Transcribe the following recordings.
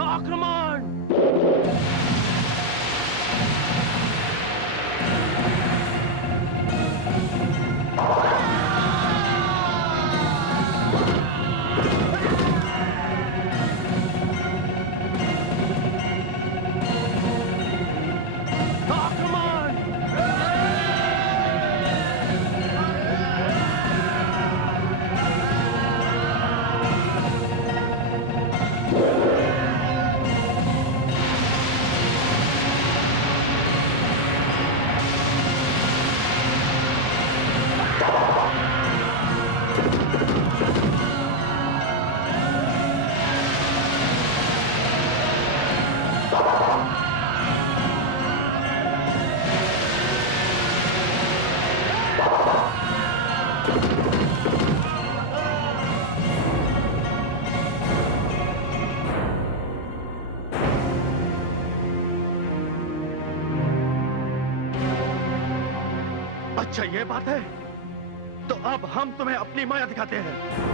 आक्रमण! अच्छा ये बात है, तो अब हम तुम्हें अपनी माया दिखाते हैं।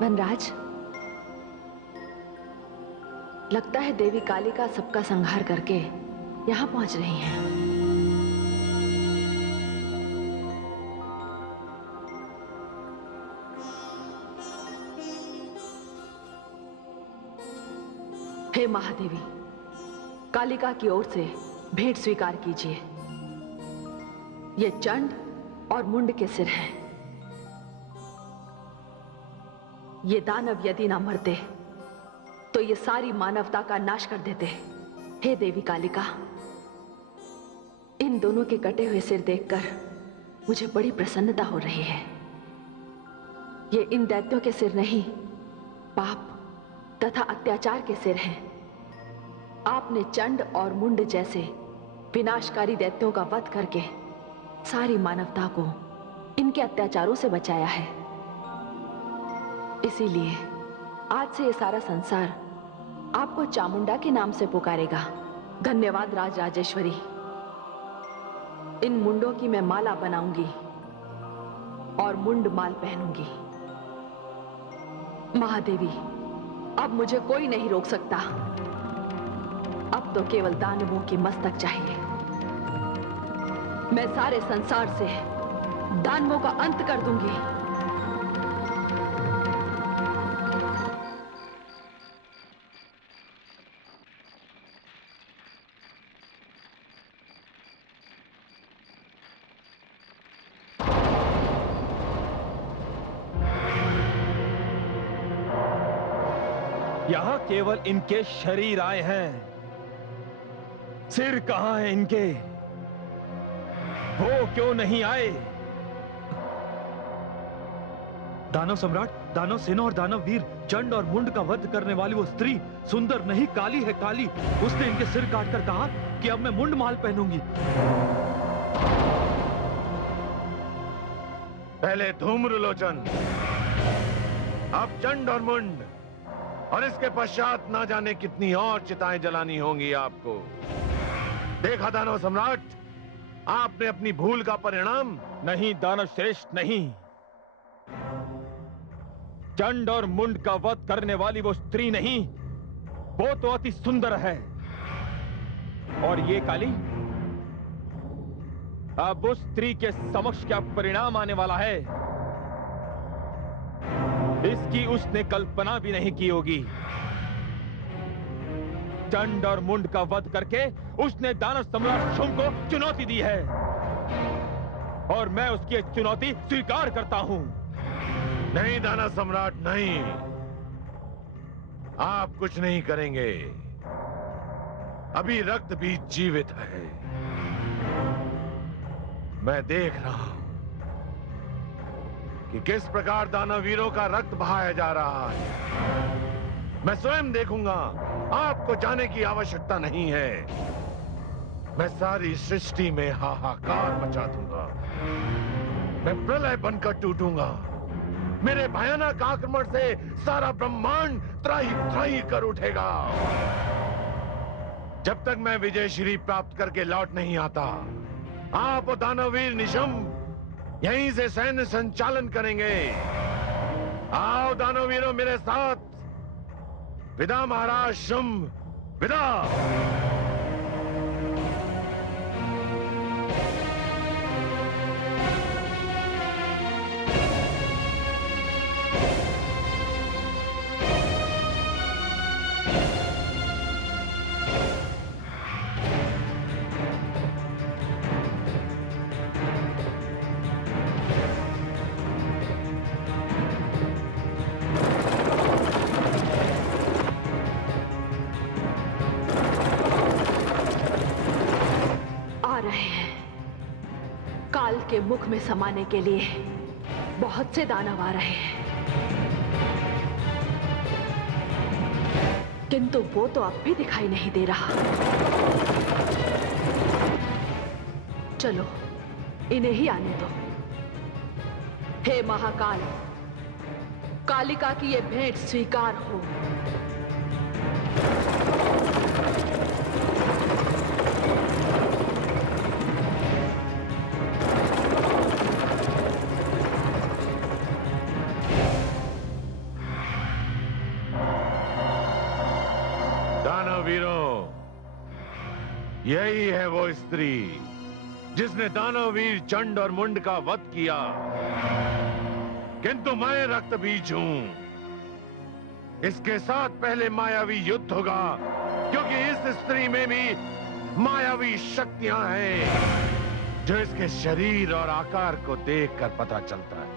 वनराज, लगता है देवी कालिका सबका संहार करके यहाँ पहुंच रही हैं। हे महादेवी, कालिका की ओर से भेंट स्वीकार कीजिए। ये चंड और मुंड के सिर हैं। ये दानव यदि ना मरते तो ये सारी मानवता का नाश कर देते। हे देवी कालिका, इन दोनों के कटे हुए सिर देखकर मुझे बड़ी प्रसन्नता हो रही है। ये इन दैत्यों के सिर नहीं, पाप तथा अत्याचार के सिर हैं। आपने चंड और मुंड जैसे विनाशकारी दैत्यों का वध करके सारी मानवता को इनके अत्याचारों से बचाया है। इसीलिए आज से ये सारा संसार आपको चामुंडा के नाम से पुकारेगा। धन्यवाद राज राजेश्वरी। इन मुंडों की मैं माला बनाऊंगी और मुंड माल पहनूंगी। महादेवी, अब मुझे कोई नहीं रोक सकता। अब तो केवल दानवों की मस्तक चाहिए। मैं सारे संसार से दानवों का अंत कर दूंगी। यहां केवल इनके शरीर आए हैं, सिर कहां है इनके? वो क्यों नहीं आए? दानव सम्राट, दानव सेना और दानव वीर, चंड और मुंड का वध करने वाली वो स्त्री सुंदर नहीं, काली है, काली। उसने इनके सिर काटकर कहा कि अब मैं मुंड माल पहनूंगी। पहले धूम्रलोचन, अब चंड और मुंड, और इसके पश्चात ना जाने कितनी और चिताएं जलानी होंगी आपको। देखा दानव सम्राट, आपने अपनी भूल का परिणाम। नहीं दानव श्रेष्ठ, नहीं। चंड और मुंड का वध करने वाली वो स्त्री नहीं, वो तो अति सुंदर है। और ये काली, अब उस स्त्री के समक्ष क्या परिणाम आने वाला है, इसकी उसने कल्पना भी नहीं की होगी। चंड और मुंड का वध करके उसने दानव सम्राट शुंभ को चुनौती दी है, और मैं उसकी चुनौती स्वीकार करता हूं। नहीं दानव सम्राट, नहीं, आप कुछ नहीं करेंगे। अभी रक्त भी जीवित है। मैं देख रहा हूं कि किस प्रकार दानव वीरों का रक्त बहाया जा रहा है। मैं स्वयं देखूंगा, आपको जाने की आवश्यकता नहीं है। मैं सारी सृष्टि में हाहाकार मचा दूंगा। मैं प्रलय बनकर टूटूंगा। मेरे भयानक आक्रमण से सारा ब्रह्मांड त्राही त्राही कर उठेगा। जब तक मैं विजय श्री प्राप्त करके लौट नहीं आता, आप और दानववीर निशुंभ यहीं से सैन्य संचालन करेंगे। आओ दानववीरों मेरे साथ। विदा महाराज शुंभ, विदा। के मुख में समाने के लिए बहुत से दानव आ रहे हैं, किंतु वो तो अब भी दिखाई नहीं दे रहा। चलो इन्हें ही आने दो। हे महाकाल, कालिका की ये भेंट स्वीकार हो। दानवीरों, यही है वो स्त्री जिसने दानववीर चंड और मुंड का वध किया। किंतु मैं रक्तबीज हूं। इसके साथ पहले मायावी युद्ध होगा, क्योंकि इस स्त्री में भी मायावी शक्तियां हैं जो इसके शरीर और आकार को देखकर पता चलता है।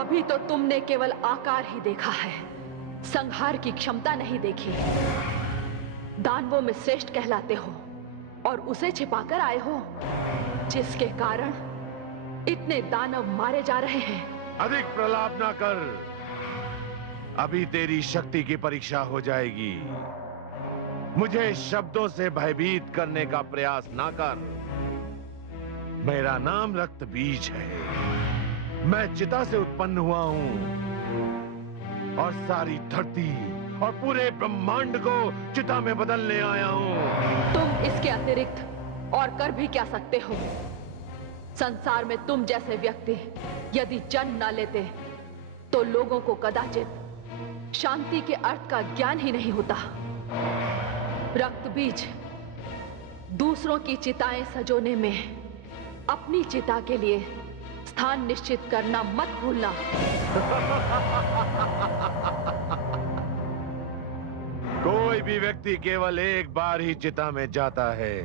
अभी तो तुमने केवल आकार ही देखा है, संहार की क्षमता नहीं देखी। दानवों में श्रेष्ठ कहलाते हो और उसे छिपाकर आए हो, जिसके कारण इतने दानव मारे जा रहे हैं। अधिक प्रलाप ना कर, अभी तेरी शक्ति की परीक्षा हो जाएगी। मुझे शब्दों से भयभीत करने का प्रयास ना कर। मेरा नाम रक्तबीज है। मैं चिता से उत्पन्न हुआ हूं और सारी धरती और पूरे ब्रह्मांड को चिता में बदलने आया हूं। तुम इसके अतिरिक्त और कर भी क्या सकते हो? संसार में तुम जैसे व्यक्ति यदि जन्म न लेते तो लोगों को कदाचित शांति के अर्थ का ज्ञान ही नहीं होता। रक्तबीज, दूसरों की चिताएं सजोने में अपनी चिता के लिए स्थान निश्चित करना मत भूलना। कोई भी व्यक्ति केवल एक बार ही चिता में जाता है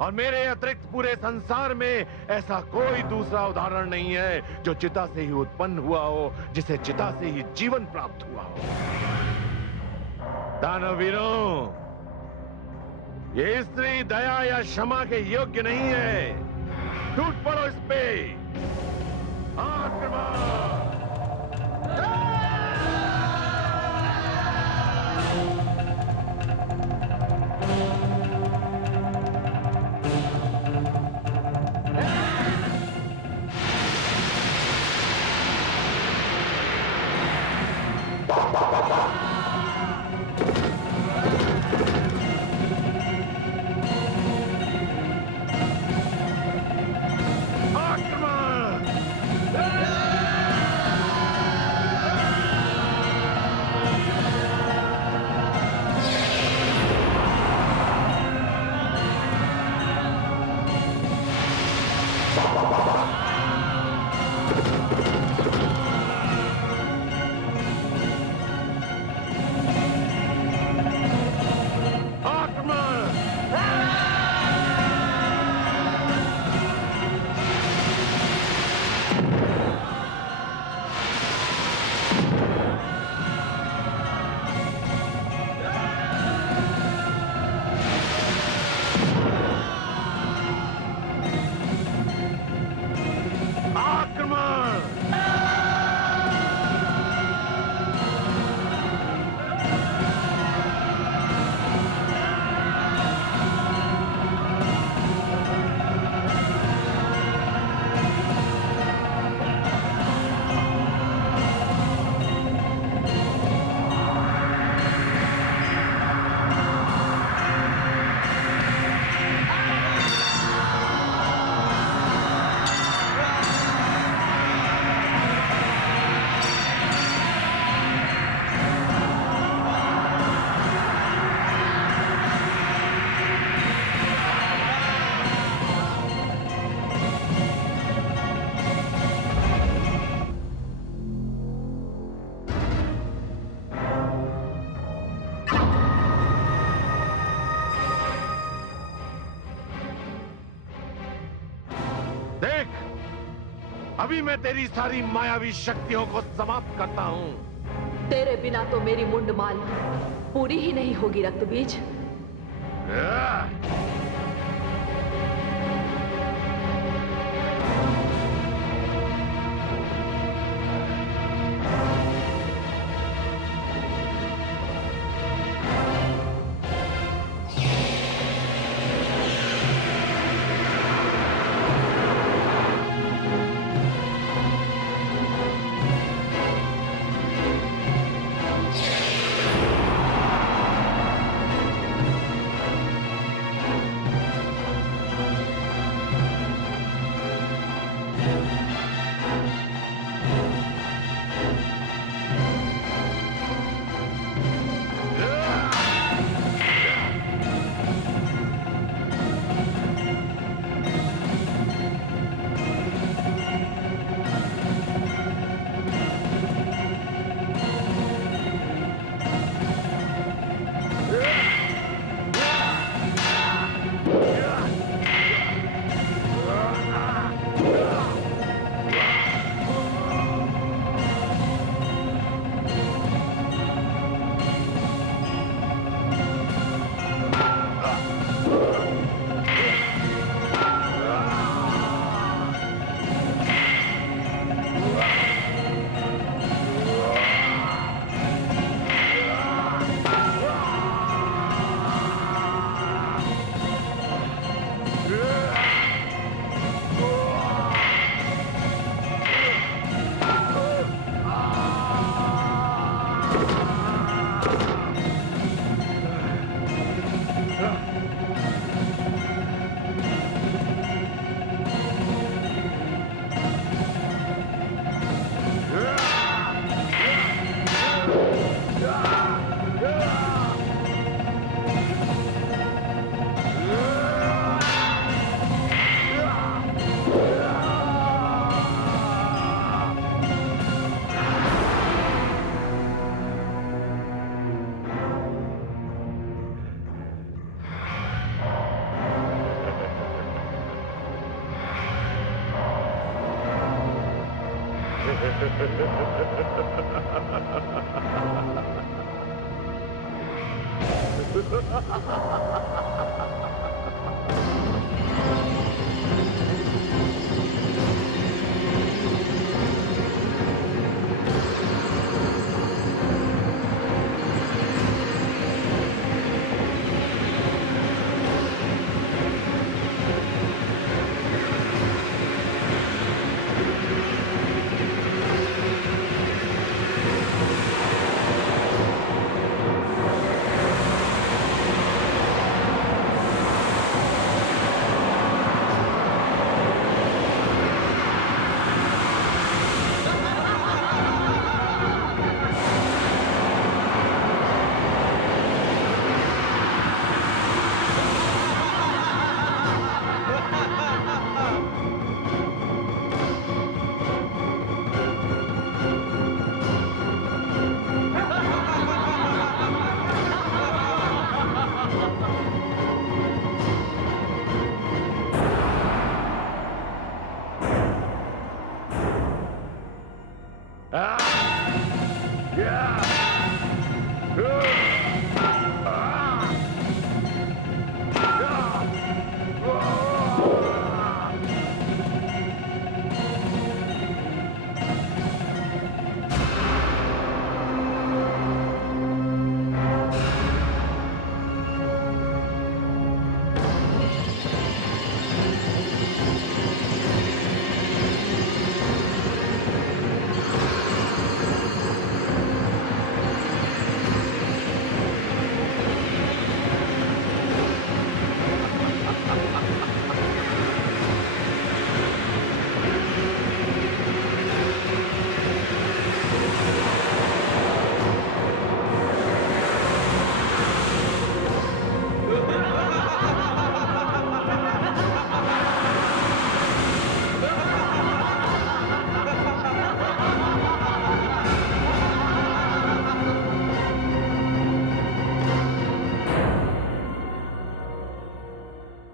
और मेरे अतिरिक्त पूरे संसार में ऐसा कोई दूसरा उदाहरण नहीं है जो चिता से ही उत्पन्न हुआ हो, जिसे चिता से ही जीवन प्राप्त हुआ हो। दानवीरों, ये स्त्री दया या क्षमा के योग्य नहीं है। टूट पड़ो इस पे। आक्रमण! अभी मैं तेरी सारी मायावी शक्तियों को समाप्त करता हूं। तेरे बिना तो मेरी मुंडमाल पूरी ही नहीं होगी रक्तबीज। Ah!